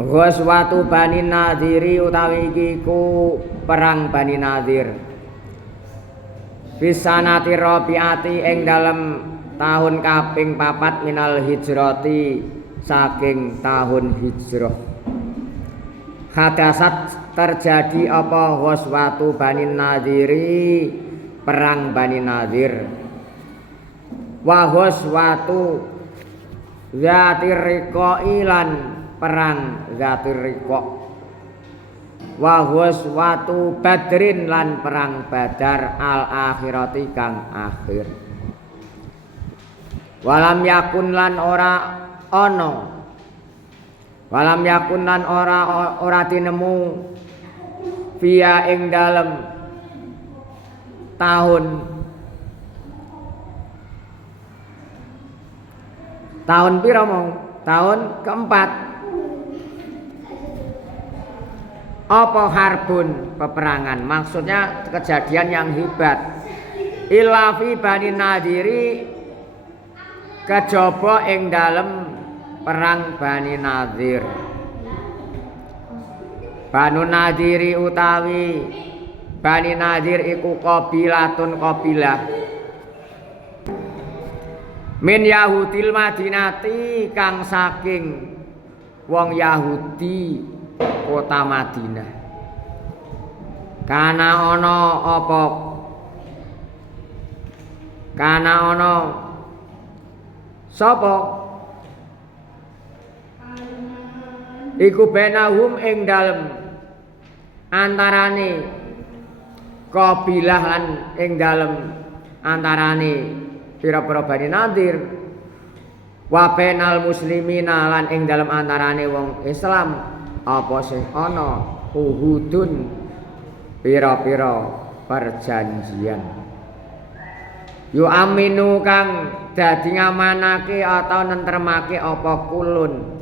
Ghazwatu Bani Nadhiri utawi iki ku perang Bani Nadhir. Bisanati Rabi'ati ing dalem tahun kaping 4 minal hijrati saking tahun hijrah. Hadasat terjadi apa Ghazwatu Bani Nadhiri, perang Bani Nadhir. Wa ghazwatu Dzatir Riqa'i lan perang Dzatir Riqa'. Wa ghazwatu Badrin lan perang Badar al akhirati kang akhir. Walam yakun lan ora ana. Walam yakun lan ora tinemu fiya ing dalem tahun pira mong? Tahun keempat. Apa harbun, peperangan, maksudnya kejadian yang hebat. Illa fi Bani Nadhiri, kejaba ing dalem perang Bani Nadhir. Banu Nadhiri utawi Bani Nadhir iku qabilatun qabilah min Yahudil Madinati kang saking wong Yahudi kota Madinah. Kana ana sapa iku benahum ing dalem antarane kabilah lan ing dalem antarane pira-pira Bani Nadhir wa bainal muslimina lan ing dalem antarane wong Islam apa sing ana uhudun pira-pira perjanjian yu aminu kang dadi ngamanake atau nentremake apa kulun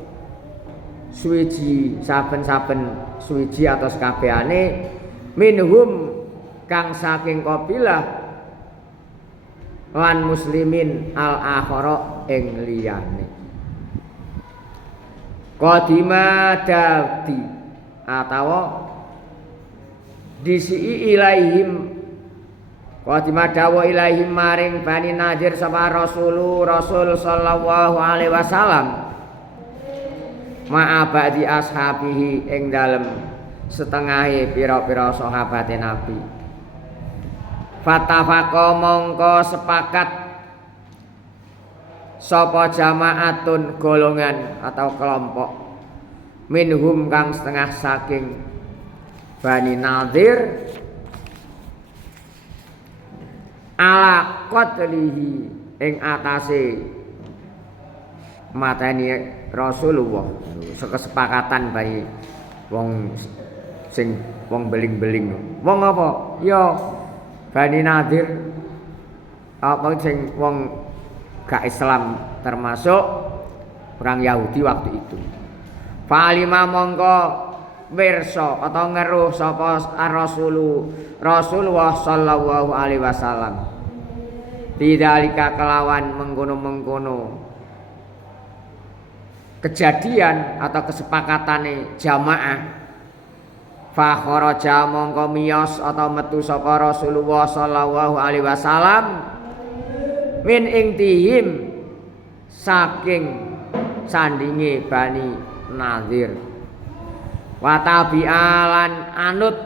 suwiji saben-saben suwiji atau sakabehane minhum kang saking kabilah lan muslimin al akhara ing liyane. Qadima dadi atawa disi ilaihim qadima dawa ilaihim maring Bani Nadhir sapa Rasul sallallahu alaihi wasallam ma'abadi ashabihi ing dalem setengahe pira-pira sahabate Nabi. Fatafaqa mongko sepakat sapa jamaatun golongan atau kelompok minhum kang setengah saking Bani Nadhir ala qatlihi ing atase mateni Rasulullah. Sekesepakatan bayi wong sing wong beling-beling. Wong apa? Ya Bani Nadhir apa sing wong gak Islam termasuk orang Yahudi waktu itu. Falima mongko wirsa atau ngeruh sapa Rasulullah sallallahu alaihi wasallam. Bidzalika kelawan mengkono-mengkono kejadian atau kesepakatane jamaah. Fa kharaja mongko miyos atau metu sapa Rasulullah sallallahu alaihi wasallam min ingtihim saking sandinge Bani Nadhir wa tabi'alan anut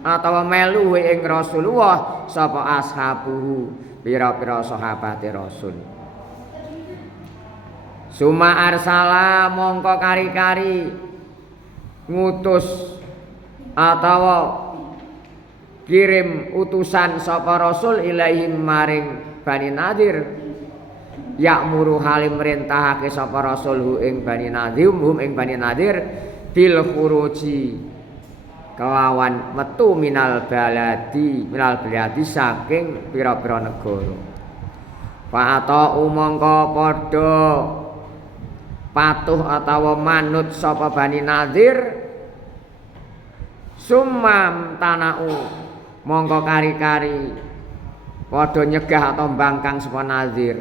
atau melu ing Rasulullah sapa ashabuhu pira-pira sahabate Rasul. Suma arsala mongko kari-kari ngutus atau kirim utusan sapa Rasul ilaihim maring Bani Nadhir ya'muru halim merintahake sapa Rasul hu ing Bani Nadhir hum ing Bani Nadhir bil khuruji kelawan metu minal baladi saking pira-pira negara. Fa ata mongko padha patuh atau manut sapa Bani Nadhir sumam tanau mongko kari-kari padha nyegah atau mbangkang sapa Nadhir.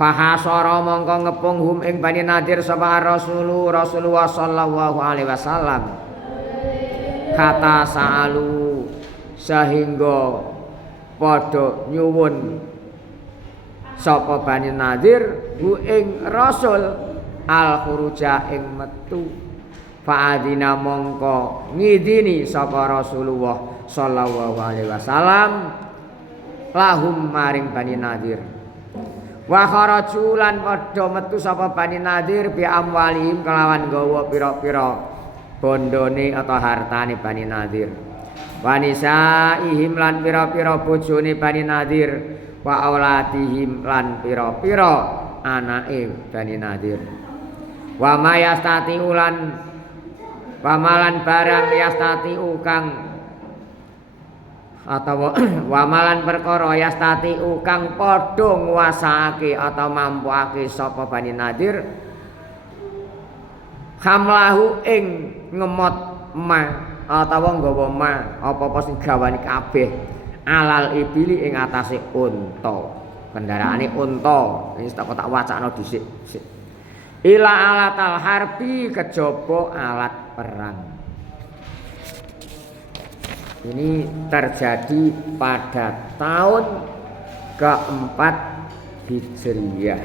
Fahasara mongko ngepung hum ing Bani Nadir sapa Rasulullah sallallahu alaihi wasallam. Kata sa'alu sehingga padha nyuwun sapa Bani Nadir hu ing Rasul al khuruja ing metu. Fa'adina mongko ngidini sapa Rasulullah sallallahu alaihi wasallam lahum maring Bani Nadir. Wa kharaju lan padha metu sapa Bani Nadir bi amwalihim kelawan gawa pira-pira bondone atau hartane Bani Nadir. Wa nisaihim lan pira-pira bojone Bani Nadir, wa auladihim lan pira-pira anake Bani Nadir. Wa mayastati ulan wa malan barang yastati kang atau wamalan perkara yastati kang padha nguasake atau mampuake sapa Bani Nadir hamlahu ing ngemot ma atawa nggawa ma apa-apa sing gawane kabeh alal ibili ing atase unta, kendaraane unta. Iki tak wacana dhisik ila alatal harbi kejaba alat perang. Ini terjadi pada tahun keempat Hijriyah.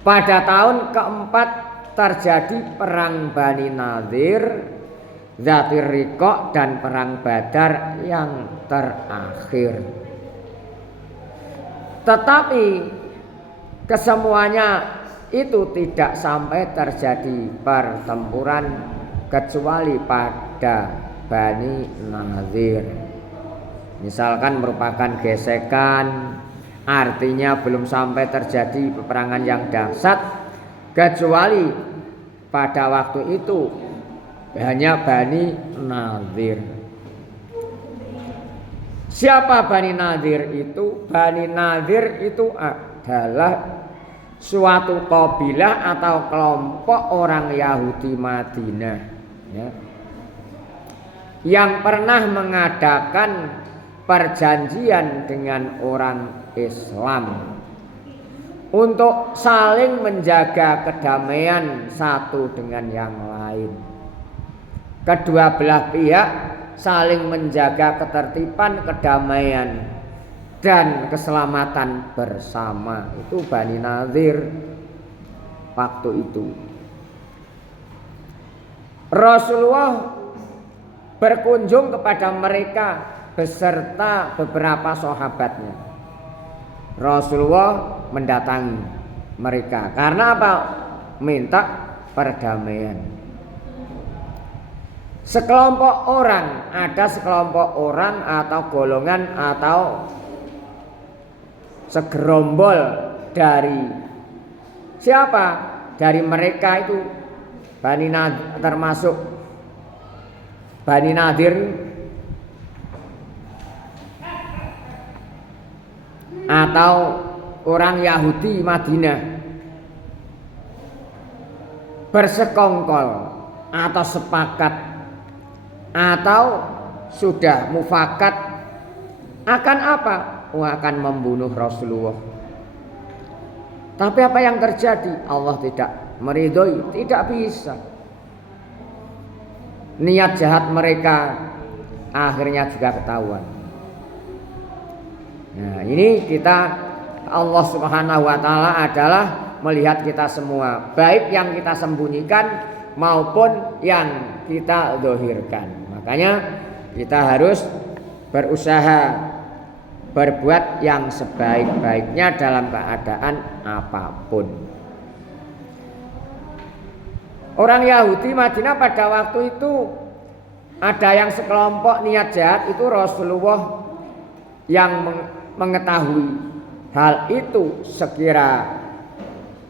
Pada tahun keempat terjadi perang Bani Nadir, Dzatir Riqa dan perang Badar yang terakhir. Tetapi kesemuanya itu tidak sampai terjadi pertempuran kecuali pada Bani Nadir. Misalkan merupakan gesekan, artinya belum sampai terjadi peperangan yang dahsyat, kecuali pada waktu itu hanya Bani Nadir. Siapa Bani Nadir itu? Bani Nadir itu adalah suatu kabilah atau kelompok orang Yahudi Madinah, ya, yang pernah mengadakan perjanjian dengan orang Islam untuk saling menjaga kedamaian satu dengan yang lain. Kedua belah pihak saling menjaga ketertiban, kedamaian dan keselamatan bersama. Itu Bani Nadir waktu itu. Rasulullah berkunjung kepada mereka beserta beberapa sahabatnya. Rasulullah mendatangi mereka karena apa? Minta perdamaian. Sekelompok orang, ada sekelompok orang atau golongan atau segerombol dari siapa? Dari mereka itu Bani Nadir, termasuk Bani Nadir atau orang Yahudi Madinah bersekongkol atau sepakat atau sudah mufakat akan apa? Akan membunuh Rasulullah. Tapi apa yang terjadi? Allah tidak meridhoi, tidak bisa. Niat jahat mereka akhirnya juga ketahuan. Nah, ini kita, Allah Subhanahu wa taala adalah melihat kita semua, baik yang kita sembunyikan maupun yang kita zahirkan. Makanya kita harus berusaha berbuat yang sebaik-baiknya dalam keadaan apapun. Orang Yahudi Madinah pada waktu itu ada yang sekelompok niat jahat, itu Rasulullah yang mengetahui hal itu sekira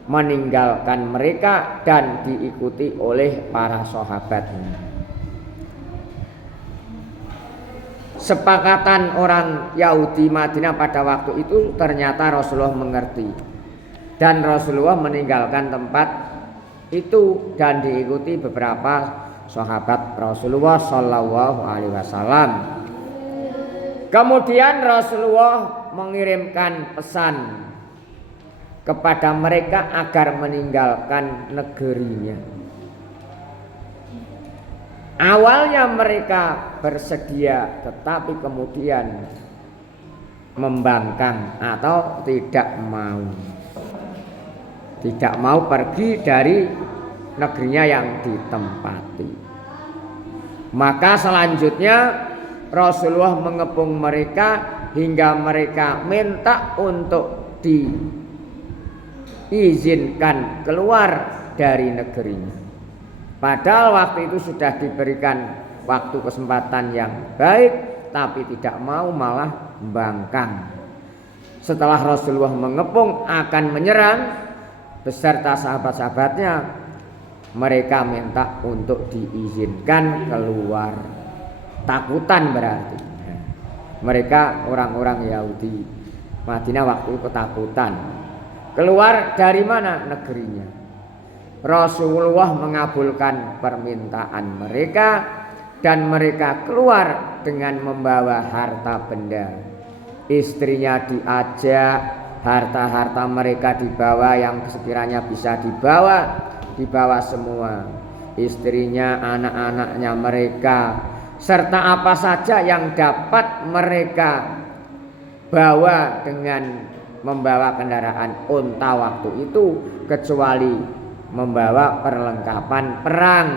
meninggalkan mereka dan diikuti oleh para sahabatnya. Sepakatan orang Yahudi Madinah pada waktu itu ternyata Rasulullah mengerti, dan Rasulullah meninggalkan tempat itu dan diikuti beberapa sahabat Rasulullah Shallallahu Alaihi Wasallam. Kemudian Rasulullah mengirimkan pesan kepada mereka agar meninggalkan negerinya. Awalnya mereka bersedia, tetapi kemudian membangkang atau tidak mau pergi dari negerinya yang ditempati. Maka selanjutnya Rasulullah mengepung mereka hingga mereka minta untuk diizinkan keluar dari negerinya. Padahal waktu itu sudah diberikan waktu kesempatan yang baik, tapi tidak mau, malah membangkang. Setelah Rasulullah mengepung akan menyerang beserta sahabat-sahabatnya, mereka minta untuk diizinkan keluar. Takutan berarti. Mereka orang-orang Yahudi Madinah waktu itu ketakutan. Keluar dari mana? Negerinya. Rasulullah mengabulkan permintaan mereka dan mereka keluar dengan membawa harta benda. Istrinya diajak, harta-harta mereka dibawa yang sekiranya bisa dibawa semua. Istrinya, anak-anaknya mereka, serta apa saja yang dapat mereka bawa dengan membawa kendaraan unta waktu itu, kecuali membawa perlengkapan perang.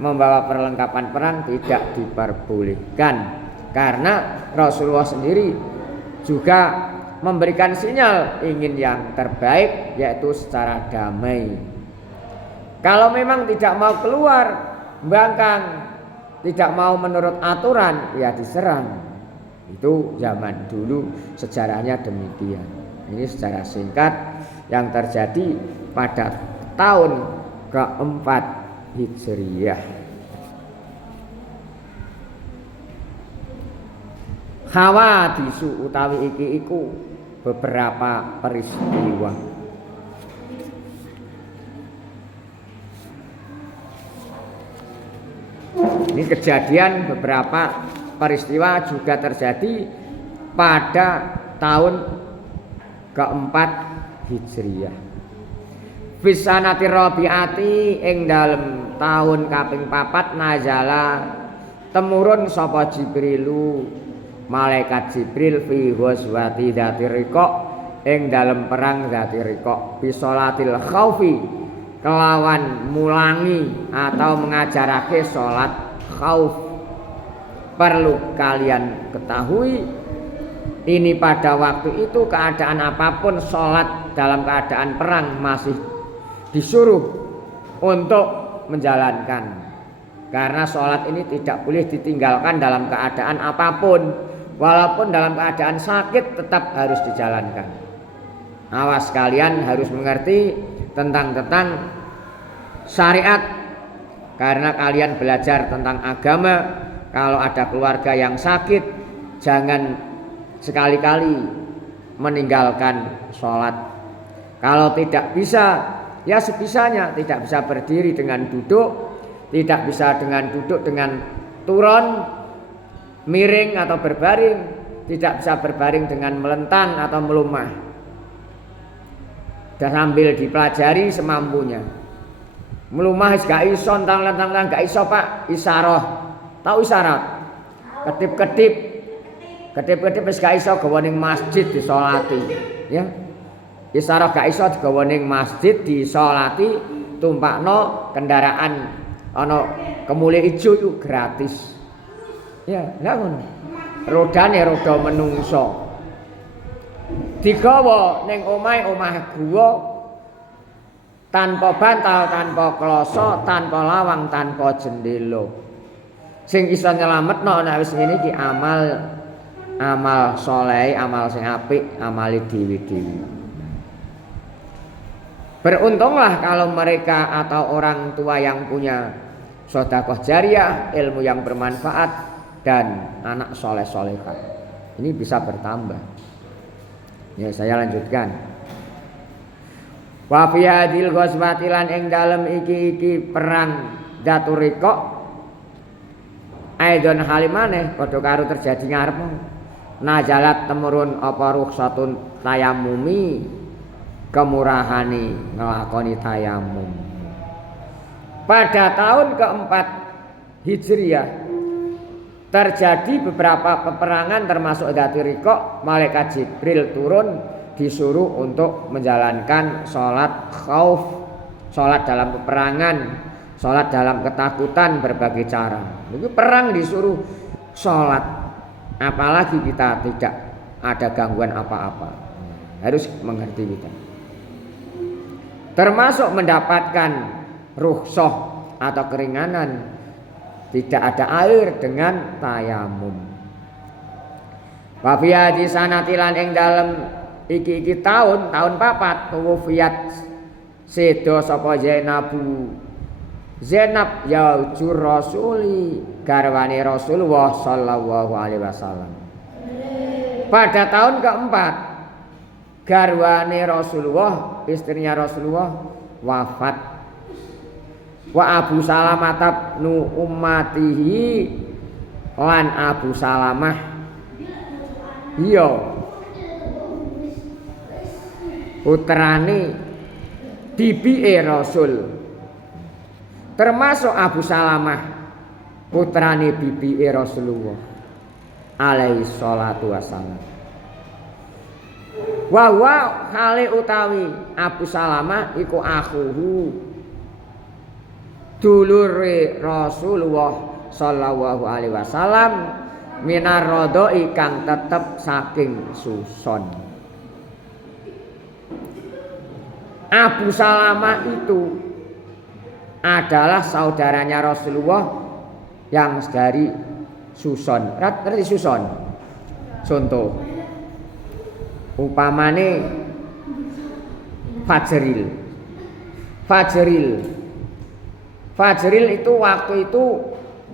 Membawa perlengkapan perang tidak diperbolehkan, karena Rasulullah sendiri juga memberikan sinyal ingin yang terbaik, yaitu secara damai. Kalau memang tidak mau keluar, bangkang, tidak mau menurut aturan, ya diserang. Itu zaman dulu sejarahnya demikian. Ini secara singkat yang terjadi pada tahun keempat Hijriyah. Hawadisu utawi iki iku beberapa peristiwa. Ini kejadian beberapa peristiwa juga terjadi pada tahun keempat Hijriyah. Fisanati Rabiati ing dalem tahun kaping 4 nazala temurun sapa Jibrilu, malaikat Jibril fi ghazwati Dzati Riqa ing dalem perang Dzati Riqa bi sholatil khaufi kelawan mulangi atau mengajarake salat khauf. Perlu kalian ketahui, ini pada waktu itu keadaan apapun salat dalam keadaan perang masih disuruh untuk menjalankan, karena sholat ini tidak boleh ditinggalkan dalam keadaan apapun, walaupun dalam keadaan sakit tetap harus dijalankan. Awas kalian harus mengerti tentang syariat, karena kalian belajar tentang agama. Kalau ada keluarga yang sakit, jangan sekali-kali meninggalkan sholat. Kalau tidak bisa, ya sebisanya, tidak bisa berdiri dengan duduk, tidak bisa dengan duduk dengan turun, miring atau berbaring, tidak bisa berbaring dengan melentang atau melumah. Dan sambil dipelajari semampunya. Melumah gak iso, lentang gak iso Pak, isaroh. Tahu isyarat? Kedip-kedip wis gak iso gawa ning masjid disolati, ya. Isyarat gak iso digawa ning masjid disolati, tumpakno kendaraan ana kemule ijo itu gratis. Ya, lha ngono. Rodane roda menungso. Digawa ning omah gua tanpa bantal, tanpa kloso, tanpa lawang, tanpa jendela. Sing iso nyelametno nek wis ngene iki amal saleh, amal sing apik, amale dhewe-dhewe. Beruntunglah kalau mereka atau orang tua yang punya sedekah jariyah, ilmu yang bermanfaat, dan anak soleh-solehah. Ini bisa bertambah. Ya, saya lanjutkan. Wa fi hadil ghazwati lan ing dalem iki perang Dzatu Riqa aidon halimane padha karo terjadi ngarep najalat temurun apa rukhsatun tayamumi kemurahani ngelakoni tayamum. Pada tahun keempat Hijriyah terjadi beberapa peperangan termasuk Dzati Riqah. Malaikat Jibril turun disuruh untuk menjalankan sholat khauf, sholat dalam peperangan, sholat dalam ketakutan berbagai cara. Jadi perang disuruh sholat, apalagi kita tidak ada gangguan apa-apa. Harus mengerti kita. Termasuk mendapatkan rukhsah atau keringanan, tidak ada air dengan tayamum. Wa fi hadis sanatilan ing dalem iki tahun papat tuwufiyat sedo sapa Zainab yaujur rasuli garwane Rasulullah sallallahu alaihi wasallam. Pada tahun keempat garwane Rasulullah, istrinya Rasulullah wafat. Wa Abu Salamah nu ummatihi lan Abu Salamah iya putrane bibike Rasul, termasuk Abu Salamah putrane bibike Rasulullah alaihi salatu wassalam. Wa hale utawi Abu Salamah iku akhuhu dulure Rasulullah sallallahu alaihi wasallam minar rodoi kang tetep saking suson. Abu Salamah itu adalah saudaranya Rasulullah yang dari suson. Berarti suson. Contoh upamane Fajril itu waktu itu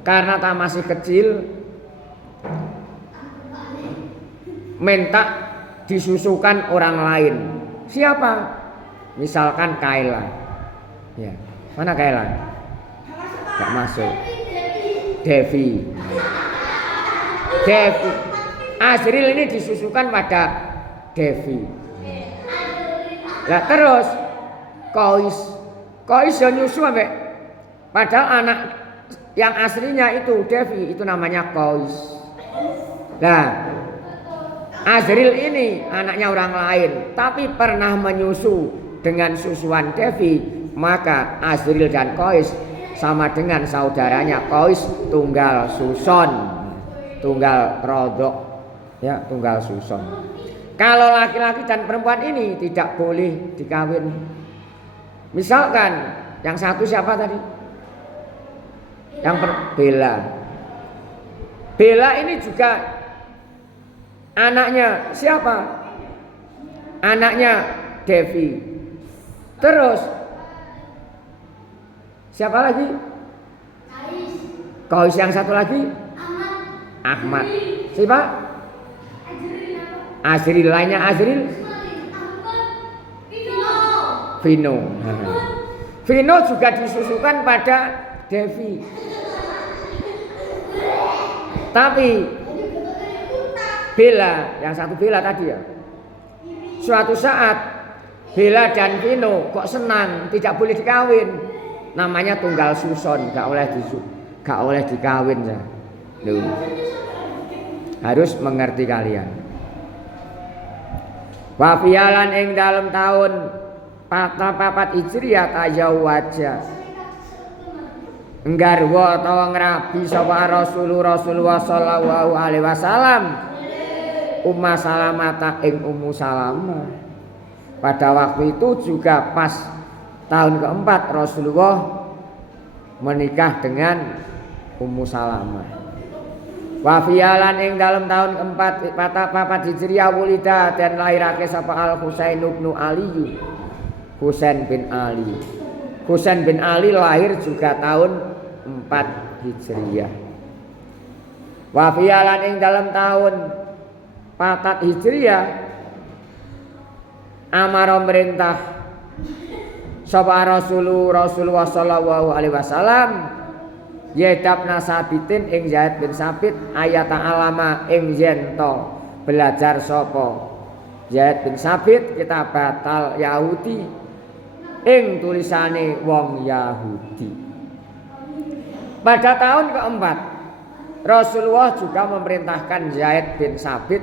karena tak masih kecil minta disusukan orang lain. Siapa? Misalkan Kaila. Ya, mana Kaila? Gak masuk. Devi. Azril ini disusukan pada Devi. Lah terus Qais yang nyusu ambek padahal anak yang aslinya itu Devi, itu namanya Qais. Nah, Azril ini anaknya orang lain, tapi pernah menyusu dengan susuan Devi, maka Azril dan Qais sama dengan saudaranya Qais tunggal suson, tunggal rodok, ya tunggal suson. Kalau laki-laki dan perempuan ini tidak boleh dikawin. Misalkan yang satu siapa tadi? Bella ini juga anaknya siapa? Anaknya Devi. Terus siapa lagi? Qais yang satu lagi? Ahmad. Siapa? Azril. Lainnya Azril? Vino. Vino juga disusukan pada Devi. Tapi Bella, yang satu Bella tadi ya. Suatu saat Bella dan Vino kok senang, tidak boleh dikawin. Namanya tunggal suson, gak oleh dikawin ya. Loh. Harus mengerti kalian. Wa fialan ing dalam tahun papat Hijriyah tazawwaja nggarwa utawa ngrabi sapa Rasulullah sallallahu alaihi wasallam Ummu Salamah ing Ummu Salamah. Pada waktu itu juga pas tahun keempat Rasulullah menikah dengan Ummu Salamah. Wa fialan ing dalam tahun keempat papat Hijriyah wulida dan lahirake sapa Al Husain bin Ali. Husain bin Ali lahir juga tahun 4 Hijriyah. Wa fialan ing dalam tahun 4 Hijriyah amara merintah sapa Rasulullah sallallahu alaihi wasallam Zaid bin Sabitin ing Zaid bin Sabit ayat alama ing yen to belajar sapa Zaid bin Sabit kitabatal Yahudi ing tulisane wong Yahudi. Pada tahun keempat Rasulullah juga memerintahkan Zaid bin Sabit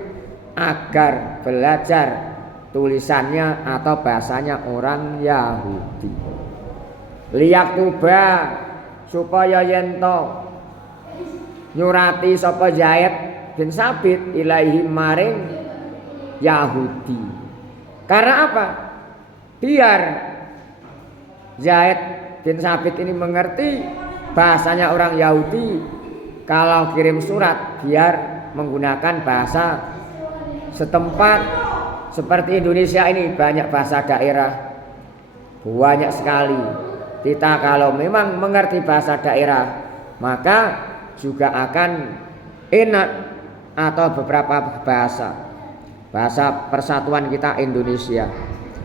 agar belajar tulisannya atau bahasanya orang Yahudi. Liyak tuba supaya yento nyurati sapa Zaid bin Sabit ilaihi maring Yahudi. Karena apa? Biar Zaid bin Sabit ini mengerti bahasanya orang Yahudi. Kalau kirim surat biar menggunakan bahasa setempat. Seperti Indonesia ini banyak bahasa daerah, banyak sekali. Kita kalau memang mengerti bahasa daerah maka juga akan enak. Atau beberapa bahasa persatuan kita Indonesia,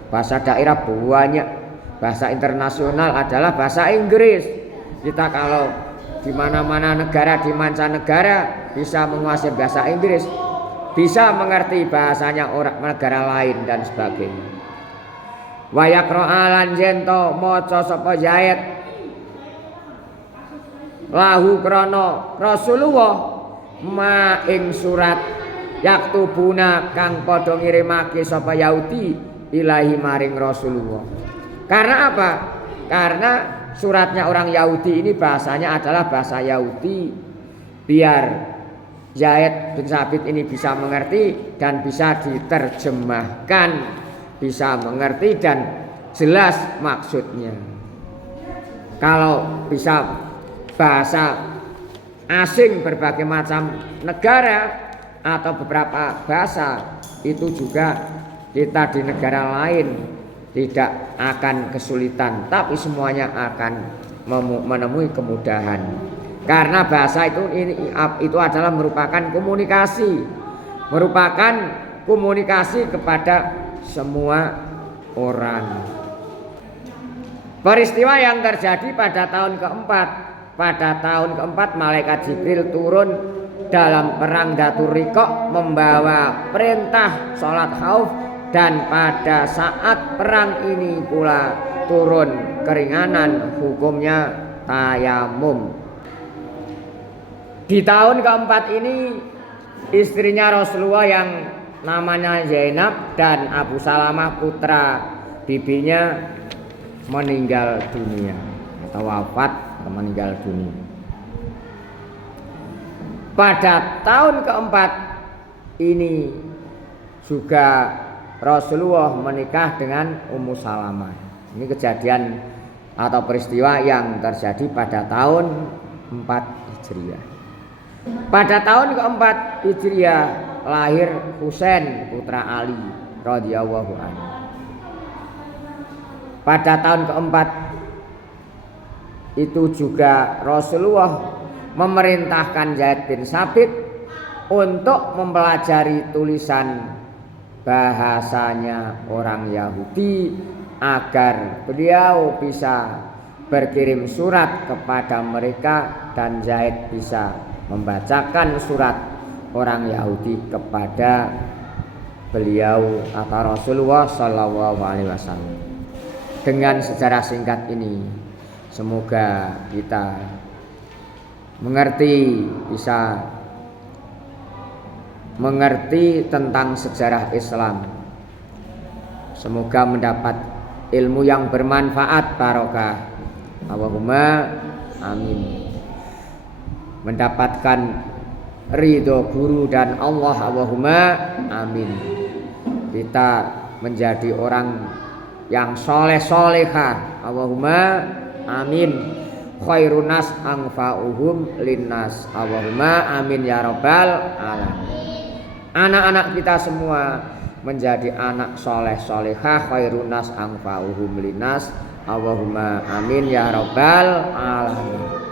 bahasa daerah banyak. Bahasa internasional adalah bahasa Inggris. Kita kalau di mana-mana negara, di mancanegara bisa menguasai bahasa Inggris, bisa mengerti bahasanya orang negara lain dan sebagainya. Wa yaqra'a lan jento maca sapa Zaid lahu krana Rasulullah ma ing surat yaktubuna kang padha ngirimake sapa Yahudi ilahi maring Rasulullah. Karena apa? Karena suratnya orang Yahudi ini bahasanya adalah bahasa Yahudi. Biar Zaid bin Sabit ini bisa mengerti dan bisa diterjemahkan, bisa mengerti dan jelas maksudnya. Kalau bisa bahasa asing berbagai macam negara atau beberapa bahasa itu juga kita di negara lain tidak akan kesulitan, tapi semuanya akan menemui kemudahan. Karena bahasa itu adalah merupakan komunikasi kepada semua orang. Peristiwa yang terjadi pada tahun keempat malaikat Jibril turun dalam perang Dhatur Riqaq membawa perintah sholat khauf, dan pada saat perang ini pula turun keringanan hukumnya tayamum. Di tahun keempat ini istrinya Rasulullah yang namanya Zainab dan Abu Salamah putra bibinya meninggal dunia atau wafat atau meninggal dunia. Pada tahun keempat ini juga Rasulullah menikah dengan Ummu Salamah. Ini kejadian atau peristiwa yang terjadi pada tahun 4 Hijriah. Pada tahun keempat Hijriah lahir Husain putra Ali radhiyallahu anhu. Pada tahun keempat itu juga Rasulullah memerintahkan Zaid bin Sabit untuk mempelajari tulisan bahasanya orang Yahudi agar beliau bisa berkirim surat kepada mereka dan Zaid bisa membacakan surat orang Yahudi kepada beliau atau Rasulullah Shallallahu Alaihi Wasallam. Dengan sejarah singkat ini semoga kita bisa mengerti tentang sejarah Islam. Semoga mendapat ilmu yang bermanfaat barokah. Allahumma amin. Mendapatkan ridho guru dan Allah, Allahumma amin. Kita menjadi orang yang soleh-solehah, Allahumma amin. Khairun nas anfa'uhum linnas, Allahumma amin ya rabbal alamin. Anak-anak kita semua menjadi anak soleh-solehah, khairun nas anfa'uhum linnas, Allahumma amin ya rabbal alamin.